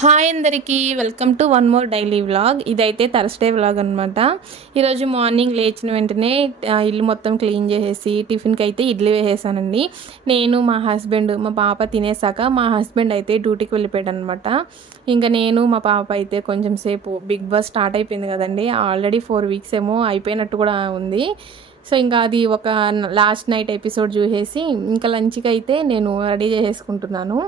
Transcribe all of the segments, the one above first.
Hi అందరికీ welcome to one more daily vlog. ఇదైతే Thursday vlog అనమాట. ఈరోజు మార్నింగ్ లేచిన వెంటనే ఇల్లు మొత్తం క్లీన్ చేసేసి టిఫిన్కి అయితే ఇడ్లీ వేసేసానండి. నేను మా హస్బెండ్ మా పాప తినేసాక మా హస్బెండ్ అయితే డ్యూటీకి వెళ్ళిపోయాడు అనమాట. ఇంకా నేను మా పాప అయితే కొంచెం సేపు బిగ్ బాస్ స్టార్ట్ అయిపోయింది కదండి. ఆల్రెడీ 4 వీక్స్ ఏమో అయిపోయినట్టు కూడా ఉంది. సో ఇంకా అది ఒక లాస్ట్ నైట్ ఎపిసోడ్ చూసేసి ఇంకా లంచ్కి అయితే నేను రెడీ చేసేసుకుంటున్నాను.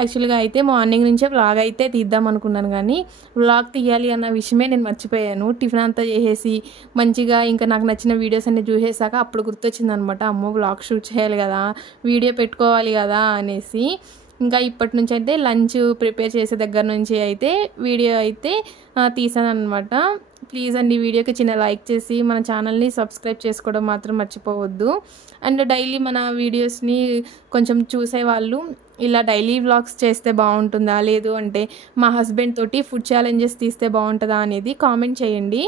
యాక్చువల్గా అయితే మార్నింగ్ నుంచే వ్లాగ్ అయితే తీద్దాం అనుకున్నాను, కానీ వ్లాగ్ తీయాలి అన్న విషయమే నేను మర్చిపోయాను. టిఫిన్ అంతా చేసేసి మంచిగా ఇంకా నాకు నచ్చిన వీడియోస్ అన్ని చూసేసాక అప్పుడు గుర్తొచ్చింది అనమాట, అమ్మో వ్లాగ్ షూట్ చేయాలి కదా, వీడియో పెట్టుకోవాలి కదా అనేసి. ఇంకా ఇప్పటి నుంచి అయితే లంచ్ ప్రిపేర్ చేసే దగ్గర నుంచి అయితే వీడియో అయితే తీసాను అనమాట. ప్లీజ్ అండి వీడియోకి చిన్న లైక్ చేసి మన ఛానల్ని సబ్స్క్రైబ్ చేసుకోవడం మాత్రం మర్చిపోవద్దు. అండ్ డైలీ మన వీడియోస్ని కొంచెం చూసేవాళ్ళు ఇలా డైలీ వ్లాగ్స్ చేస్తే బాగుంటుందా, లేదు అంటే మా హస్బెండ్ తోటి ఫుడ్ ఛాలెంజెస్ తీస్తే బాగుంటుందా అనేది కామెంట్ చేయండి.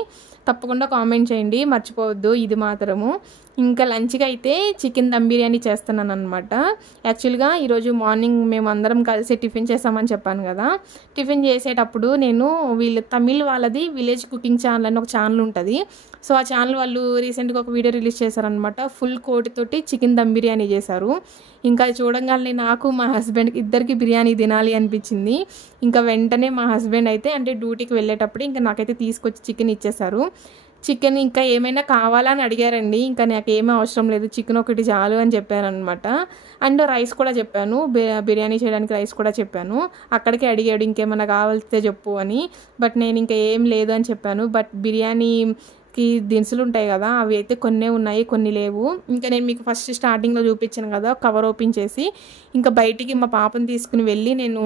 తప్పకుండా కామెంట్ చేయండి, మర్చిపోవద్దు ఇది మాత్రము. ఇంకా లంచ్కి అయితే చికెన్ దమ్ బిర్యానీ చేస్తున్నాను అనమాట. యాక్చువల్గా ఈరోజు మార్నింగ్ మేము అందరం కలిసి టిఫిన్ చేసామని చెప్పాను కదా. టిఫిన్ చేసేటప్పుడు నేను తమిళ్ వాళ్ళది విలేజ్ కుకింగ్ ఛానల్ అని ఒక ఛానల్ ఉంటుంది. సో ఆ ఛానల్ వాళ్ళు రీసెంట్గా ఒక వీడియో రిలీజ్ చేశారనమాట. ఫుల్ కోటితోటి చికెన్ దమ్ బిర్యానీ చేశారు. ఇంకా అది చూడంగానే నాకు మా హస్బెండ్కి ఇద్దరికి బిర్యానీ తినాలి అనిపించింది. ఇంకా వెంటనే మా హస్బెండ్ అయితే అంటే డ్యూటీకి వెళ్ళేటప్పుడు ఇంకా నాకైతే తీసుకొచ్చి చికెన్ ఇచ్చేశారు. చికెన్ ఇంకా ఏమైనా కావాలని అడిగారండి. ఇంకా నాకు ఏమీ అవసరం లేదు, చికెన్ ఒకటి చాలు అని చెప్పాను అనమాట. అండ్ రైస్ కూడా చెప్పాను, బిర్యానీ చేయడానికి రైస్ కూడా చెప్పాను. అక్కడికే అడిగాడు ఇంకేమైనా కావాల్సితే చెప్పు అని. బట్ నేను ఇంకా ఏం లేదు అని చెప్పాను. బట్ బిర్యానీకి దినుసులు ఉంటాయి కదా, అవి అయితే కొన్ని ఉన్నాయి కొన్ని లేవు. ఇంకా నేను మీకు ఫస్ట్ స్టార్టింగ్లో చూపించాను కదా కవర్ ఓపెన్ చేసి, ఇంకా బయటికి మా పాపను తీసుకుని వెళ్ళి నేను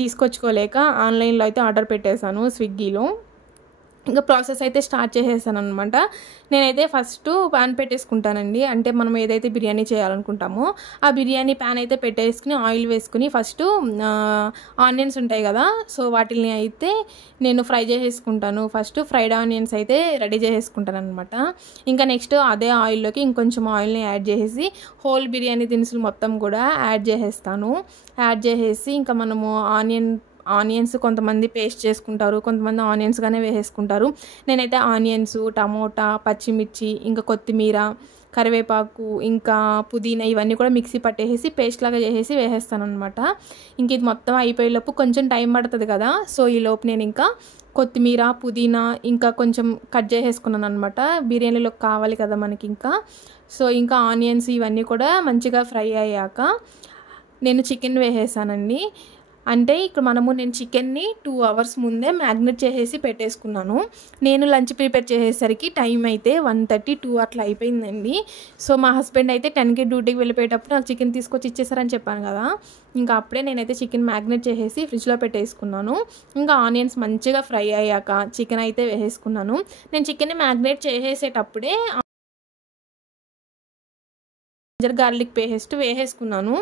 తీసుకొచ్చుకోలేక ఆన్లైన్లో అయితే ఆర్డర్ పెట్టేశాను స్విగ్గీలో. ఇంకా ప్రాసెస్ అయితే స్టార్ట్ చేసేసాను అనమాట. నేనైతే ఫస్ట్ ప్యాన్ పెట్టేసుకుంటానండి. అంటే మనం ఏదైతే బిర్యానీ చేయాలనుకుంటామో ఆ బిర్యానీ ప్యాన్ అయితే పెట్టేసుకుని ఆయిల్ వేసుకుని ఫస్ట్ ఆనియన్స్ ఉంటాయి కదా, సో వాటిని అయితే నేను ఫ్రై చేసేసుకుంటాను. ఫస్ట్ ఫ్రైడ్ ఆనియన్స్ అయితే రెడీ చేసేసుకుంటాను అనమాట. ఇంకా నెక్స్ట్ అదే ఆయిల్లోకి ఇంకొంచెం ఆయిల్ని యాడ్ చేసేసి హోల్ బిర్యానీ దినుసులు మొత్తం కూడా యాడ్ చేసేస్తాను. యాడ్ చేసేసి ఇంకా మనము ఆనియన్స్ కొంతమంది పేస్ట్ చేసుకుంటారు, కొంతమంది ఆనియన్స్గానే వేసేసుకుంటారు. నేనైతే ఆనియన్స్, టమోటా, పచ్చిమిర్చి, ఇంకా కొత్తిమీర, కరివేపాకు, ఇంకా పుదీనా ఇవన్నీ కూడా మిక్సీ పట్టేసి పేస్ట్ లాగా చేసేసి వేసేస్తాను అనమాట. ఇంక ఇది మొత్తం అయిపోయేలోపు కొంచెం టైం పడుతుంది కదా, సో ఈ లోపు నేను ఇంకా కొత్తిమీర, పుదీనా ఇంకా కొంచెం కట్ చేసేసుకున్నాను అనమాట. బిర్యానీలోకి కావాలి కదా మనకి ఇంకా. సో ఇంకా ఆనియన్స్ ఇవన్నీ కూడా మంచిగా ఫ్రై అయ్యాక నేను చికెన్ వేసేసానండి. అంటే ఇక్కడ నేను చికెన్ని 2 hours ముందే మ్యాగ్నేట్ చేసేసి పెట్టేసుకున్నాను. నేను లంచ్ ప్రిపేర్ చేసేసరికి టైం అయితే 1:30-2 అట్లా అయిపోయిందండి. సో మా హస్బెండ్ అయితే 10కి డ్యూటీకి వెళ్ళిపోయేటప్పుడు నాకు చికెన్ తీసుకొచ్చి ఇచ్చేసారని చెప్పాను కదా. ఇంకా అప్పుడే నేనైతే చికెన్ మ్యాగ్నేట్ చేసేసి ఫ్రిడ్జ్లో పెట్టేసుకున్నాను. ఇంకా ఆనియన్స్ మంచిగా ఫ్రై అయ్యాక చికెన్ అయితే వేసేసుకున్నాను. నేను చికెన్ని మ్యాగ్నేట్ చేసేసేటప్పుడే గార్లిక్ పేస్ట్ వేసేసుకున్నాను.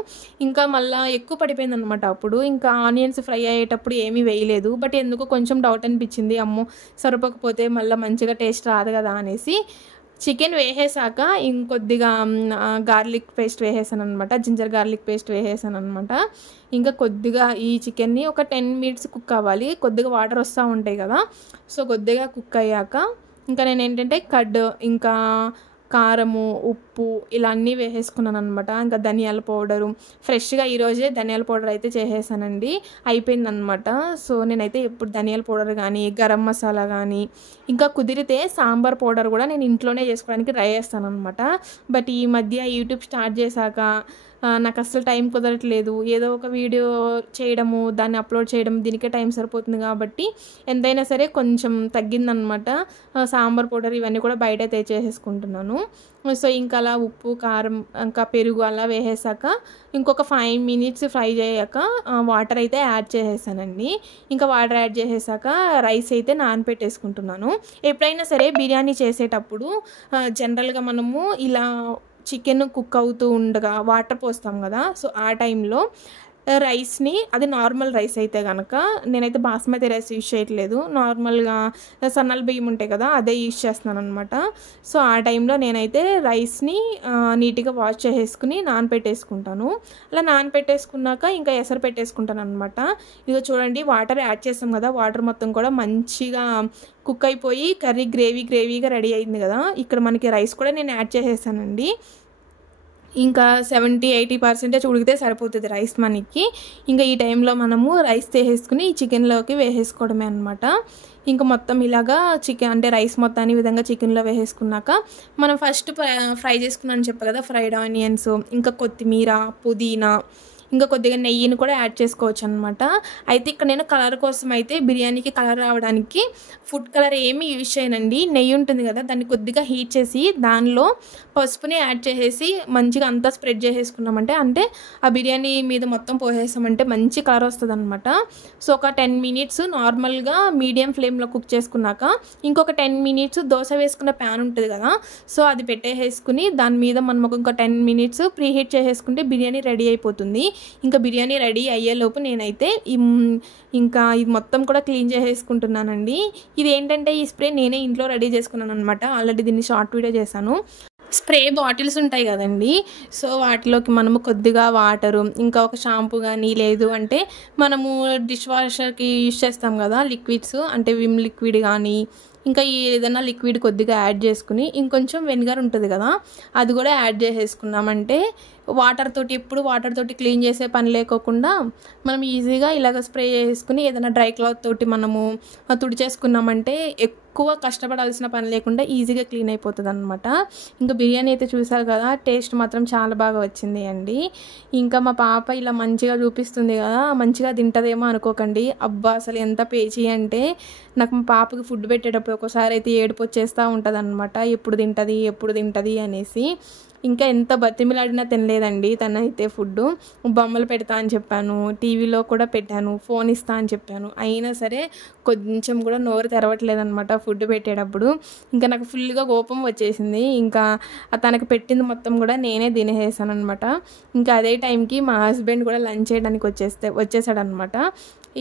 ఇంకా మళ్ళీ ఎక్కువ పడిపోయింది అనమాట. అప్పుడు ఇంకా ఆనియన్స్ ఫ్రై అయ్యేటప్పుడు ఏమీ వేయలేదు. బట్ ఎందుకో కొంచెం డౌట్ అనిపించింది, అమ్మో సరిపోకపోతే మళ్ళీ మంచిగా టేస్ట్ రాదు కదా అనేసి చికెన్ వేసేసాక ఇంకొద్దిగా గార్లిక్ పేస్ట్ వేసేసాను అనమాట, జింజర్ గార్లిక్ పేస్ట్ వేసేసాను అనమాట. ఇంకా కొద్దిగా ఈ చికెన్ని ఒక 10 minutes కుక్ అవ్వాలి. కొద్దిగా వాటర్ వస్తూ ఉంటాయి కదా, సో కొద్దిగా కుక్ అయ్యాక ఇంకా నేను ఏంటంటే కర్డ్, ఇంకా కారము, ఉప్పు ఇలా అన్నీ వేసేసుకున్నాను అనమాట. ఇంకా ధనియాల పౌడరు ఫ్రెష్గా ఈరోజే ధనియాల పౌడర్ అయితే చేసేసానండి, అయిపోయిందనమాట. సో నేనైతే ఎప్పుడు ధనియాల పౌడర్ కానీ, గరం మసాలా కానీ, ఇంకా కుదిరితే సాంబార్ పౌడర్ కూడా నేను ఇంట్లోనే చేసుకోవడానికి ట్రై చేస్తాను అనమాట. బట్ ఈ మధ్య యూట్యూబ్ స్టార్ట్ చేశాక నాకు అస్సలు టైం కుదరట్లేదు. ఏదో ఒక వీడియో చేయడము, దాన్ని అప్లోడ్ చేయడం, దీనికే టైం సరిపోతుంది. కాబట్టి ఎంతైనా సరే కొంచెం తగ్గిందనమాట. సాంబార్ పౌడర్ ఇవన్నీ కూడా బయట తెచ్చేసేసుకుంటున్నాను. సో ఇంకా అలా ఉప్పు, కారం, ఇంకా పెరుగు అలా వేసేసాక ఇంకొక 5 minutes ఫ్రై చేయాక వాటర్ అయితే యాడ్ చేసేసానండి. ఇంకా వాటర్ యాడ్ చేసేసాక రైస్ అయితే నానపెట్టేసుకుంటున్నాను. ఎప్పుడైనా సరే బిర్యానీ చేసేటప్పుడు జనరల్గా మనము ఇలా చికెన్ కుక్ అవుతూ ఉండగా వాటర్ పోస్తాం కదా, సో ఆ టైంలో రైస్ని, అది నార్మల్ రైస్ అయితే కనుక నేనైతే బాస్మతి రైస్ యూజ్ చేయట్లేదు, నార్మల్గా సన్నల బియ్యం ఉంటాయి కదా అదే యూజ్ చేస్తున్నాను అనమాట. సో ఆ టైంలో నేనైతే రైస్ని నీట్గా వాష్ చేసేసుకుని నానపెట్టేసుకుంటాను. అలా నానపెట్టేసుకున్నాక ఇంకా ఎసరు పెట్టేసుకుంటాను అనమాట. ఇదిగో చూడండి, వాటర్ యాడ్ చేస్తాం కదా, వాటర్ మొత్తం కూడా మంచిగా కుక్ అయిపోయి కర్రీ గ్రేవీగా రెడీ అయింది కదా. ఇక్కడ మనకి రైస్ కూడా నేను యాడ్ చేసేసానండి. ఇంకా 70-80% ఉడికితే సరిపోతుంది రైస్ మనకి. ఇంకా ఈ టైంలో మనము రైస్ తీసేసుకుని ఈ చికెన్లోకి వేసేసుకోవడమే అనమాట. ఇంకా మొత్తం ఇలాగా చికెన్ అంటే రైస్ మొత్తాన్ని ఈ విధంగా చికెన్లో వేసేసుకున్నాక మనం ఫస్ట్ ఫ్రై చేసుకున్నాను చెప్పా కదా, ఫ్రైడ్ ఆనియన్స్, ఇంకా కొత్తిమీర, పుదీనా, ఇంకా కొద్దిగా నెయ్యిని కూడా యాడ్ చేసుకోవచ్చు అనమాట. అయితే ఇక్కడ నేను కలర్ కోసం అయితే బిర్యానీకి కలర్ రావడానికి ఫుడ్ కలర్ ఏమీ యూజ్ చేయనండి. నెయ్యి ఉంటుంది కదా, దాన్ని కొద్దిగా హీట్ చేసి దానిలో పసుపుని యాడ్ చేసేసి మంచిగా అంతా స్ప్రెడ్ చేసేసుకున్నామంటే, అంటే ఆ బిర్యానీ మీద మొత్తం పోసేసామంటే మంచి కలర్ వస్తుంది అనమాట. సో ఒక 10 మినిట్స్ నార్మల్గా మీడియం ఫ్లేమ్లో కుక్ చేసుకున్నాక ఇంకొక 10 మినిట్స్ దోశ వేసుకున్న ప్యాన్ ఉంటుంది కదా, సో అది పెట్టేసుకుని దాని మీద మనం ఒక 10 మినిట్స్ ప్రీ హీట్ చేసేసుకుంటే బిర్యానీ రెడీ అయిపోతుంది. ఇంకా బిర్యానీ రెడీ అయ్యేలోపు నేనైతే ఇంకా ఇది మొత్తం కూడా క్లీన్ చేసేసుకుంటున్నానండి. ఇది ఏంటంటే ఈ స్ప్రే నేనే ఇంట్లో రెడీ చేసుకున్నాను అనమాట. ఆల్రెడీ దీన్ని షార్ట్ వీడియో చేశాను. స్ప్రే బాటిల్స్ ఉంటాయి కదండి, సో వాటిలోకి మనము కొద్దిగా వాటరు, ఇంకా ఒక షాంపూ కానీ, లేదు అంటే మనము డిష్ వాషర్కి యూజ్ చేస్తాం కదా లిక్విడ్స్, అంటే విమ్ లిక్విడ్ కానీ, ఇంకా ఏదైనా లిక్విడ్ కొద్దిగా యాడ్ చేసుకుని ఇంకొంచెం వెనిగర్ ఉంటుంది కదా అది కూడా యాడ్ చేసేసుకున్నామంటే ఎప్పుడు వాటర్ తోటి క్లీన్ చేసే పని లేకోకుండా మనం ఈజీగా ఇలాగ స్ప్రే చేసుకుని ఏదైనా డ్రై క్లాత్ తోటి మనము తుడిచేసుకున్నామంటే ఎక్కువ కష్టపడాల్సిన పని లేకుండా ఈజీగా క్లీన్ అయిపోతుంది అనమాట. ఇంకా బిర్యానీ అయితే చూసారు కదా, టేస్ట్ మాత్రం చాలా బాగా వచ్చింది అండి. ఇంకా మా పాప ఇలా మంచిగా చూపిస్తుంది కదా, మంచిగా తింటుందేమో అనుకోకండి. అబ్బా అసలు ఎంత పేచీ అంటే, నాకు మా పాపకి ఫుడ్ పెట్టేటప్పుడు ఒకసారి అయితే ఏడుపు వచ్చేస్తూ ఉంటుంది అనమాట, ఎప్పుడు తింటుంది అనేసి. ఇంకా ఎంత బతిమిలాడినా తినలేదండి తనైతే. ఫుడ్ బొమ్మలు పెడతా అని చెప్పాను, టీవీలో కూడా పెట్టాను, ఫోన్ ఇస్తా అని చెప్పాను, అయినా సరే కొంచెం కూడా నోరు తెరవట్లేదనమాట ఫుడ్ పెట్టేటప్పుడు. ఇంకా నాకు ఫుల్గా కోపం వచ్చేసింది. ఇంకా తనకు పెట్టింది మొత్తం కూడా నేనే తినేసాను అనమాట. ఇంకా అదే టైంకి మా హస్బెండ్ కూడా లంచ్ చేయడానికి వచ్చేసాడనమాట.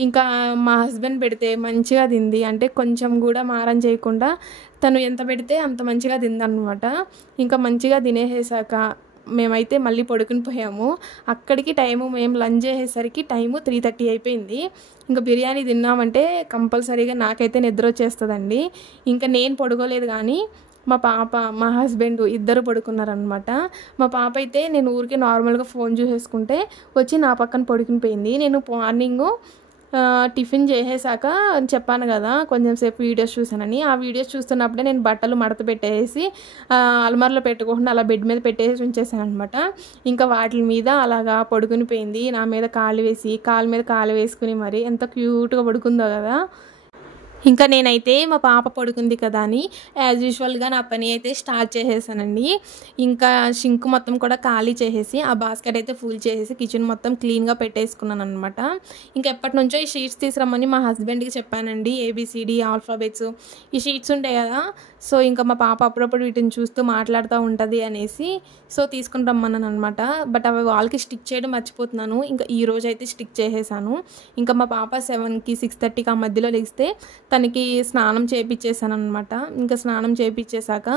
ఇంకా మా హస్బెండ్ పెడితే మంచిగా తింది, అంటే కొంచెం కూడా మారం చేయకుండా తను ఎంత పెడితే అంత మంచిగా తిందనమాట. ఇంకా మంచిగా తినేసాక మేమైతే మళ్ళీ పడుకుని పోయాము. అక్కడికి మేము లంచ్ చేసేసరికి టైము 3:30 అయిపోయింది. ఇంకా బిర్యానీ తిన్నామంటే కంపల్సరీగా నాకైతే నిద్ర వచ్చేస్తుందండి. ఇంకా నేను పడుకోలేదు కానీ మా పాప, మా హస్బెండ్ ఇద్దరు పడుకున్నారనమాట. మా పాప అయితే నేను ఊరికే నార్మల్గా ఫోన్ చూసేసుకుంటే వచ్చి నా పక్కన పడుకుని పోయింది. నేను మార్నింగు టిఫిన్ చేసేసాక చెప్పాను కదా కొంచెం సేపు వీడియోస్ చూసానని, ఆ వీడియోస్ చూస్తున్నప్పుడే నేను బట్టలు మడత పెట్టేసి అల్మార్లో పెట్టుకోకుండా అలా బెడ్ మీద పెట్టేసి ఉంచేసాను అనమాట. ఇంకా వాటి మీద అలాగా పడుకుని పోయింది, నా మీద కాలు మీద కాలు వేసుకుని మరి ఎంత క్యూట్గా పడుకుందో కదా. ఇంకా నేనైతే మా పాప పడుకుంది కదా అని యాజ్ యూజువల్గా నా పని అయితే స్టార్ట్ చేసేసానండి. ఇంకా షింక్ మొత్తం కూడా ఖాళీ చేసేసి ఆ బాస్కెట్ అయితే ఫుల్ చేసేసి కిచెన్ మొత్తం క్లీన్గా పెట్టేసుకున్నాను అనమాట. ఇంకా ఎప్పటి నుంచో ఈ షీట్స్ తీసుకురమ్మని మా హస్బెండ్కి చెప్పానండి, ABCD ఆల్ఫాబెట్స్ ఈ షీట్స్ ఉంటాయి కదా. సో ఇంకా మా పాప అప్పుడప్పుడు వీటిని చూస్తూ మాట్లాడుతూ ఉంటుంది అనేసి సో తీసుకుని రమ్మన్నాను అనమాట. బట్ అవి వాళ్ళకి స్టిక్ చేయడం మర్చిపోతున్నాను. ఇంకా ఈరోజు అయితే స్టిక్ చేసేసాను. ఇంకా మా పాప 7కి 6:30కి ఆ మధ్యలో లెగిస్తే తనకి స్నానం చేయించేసాను అనమాట. ఇంకా స్నానం చేయించేసాక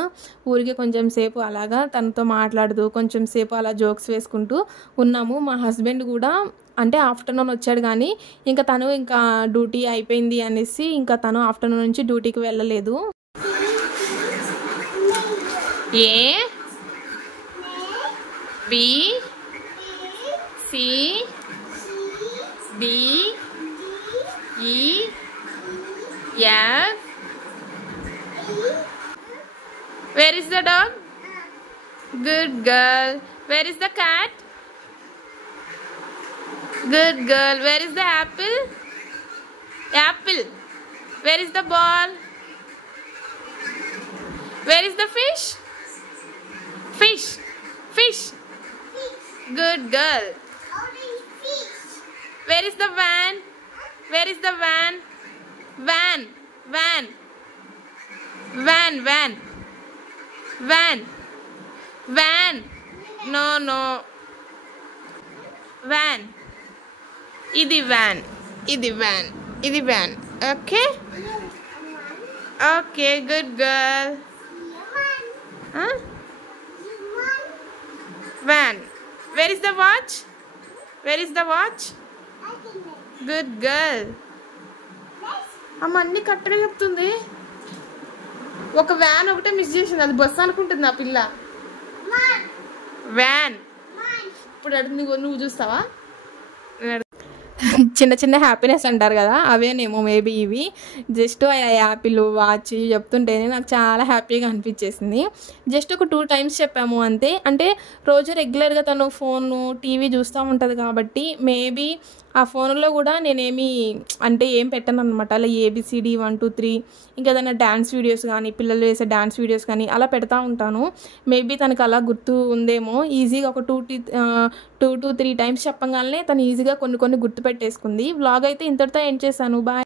ఊరికి కొంచెం సేపు అలాగా తనతో మాట్లాడుతూ కొంచెం సేపు అలా జోక్స్ వేసుకుంటూ ఉన్నాము. మా హస్బెండ్ కూడా అంటే ఆఫ్టర్నూన్ వచ్చాడు కానీ ఇంకా తను ఇంకా డ్యూటీ అయిపోయింది అనేసి ఇంకా తను ఆఫ్టర్నూన్ నుంచి డ్యూటీకి వెళ్ళలేదు. Where is the dog? Good girl. Where is the cat? Good girl. Where is the apple? Apple. Where is the ball? Where is the fish? Fish. Good girl. Where is the van? Where is the van? Van. No. Van. ఇది van, ఇది van, ఇది van. Okay okay, good girl. Van. Where is the watch? Where is the watch? Good girl. అమ్మ అన్ని కరెక్ట్గా చెప్తుంది. ఒక van ఒకటే miss చేసింది, అది బస్సు అనుకుంటుంది నా పిల్ల. వ్యాన్. ఇప్పుడు నువ్వు చూస్తావా? చిన్న చిన్న హ్యాపీనెస్ అంటారు కదా, అవేనేమో మేబీ ఇవి. జస్ట్ యాపిల్ వాచ్ చెప్తుంటేనే నాకు చాలా హ్యాపీగా అనిపించేసింది. జస్ట్ ఒక 2 times చెప్పాము అంతే. అంటే రోజు రెగ్యులర్గా తను ఫోను టీవీ చూస్తూ ఉంటుంది కాబట్టి మేబీ ఆ ఫోన్లో కూడా నేనేమి అంటే ఏం పెట్టాను అనమాట. అలా ABCD 1 2 3 ఇంకా ఏదైనా డ్యాన్స్ వీడియోస్ కానీ, పిల్లలు వేసే డ్యాన్స్ వీడియోస్ కానీ అలా పెడతా ఉంటాను. మేబీ తనకు అలా గుర్తు ఉందేమో. ఈజీగా ఒక 2 to 3 times చెప్పగానే తను ఈజీగా కొన్ని గుర్తు పెట్టేసుకుంది. వ్లాగ్ అయితే ఇంతటితో ఎండ్ చేశాను. బాయ్.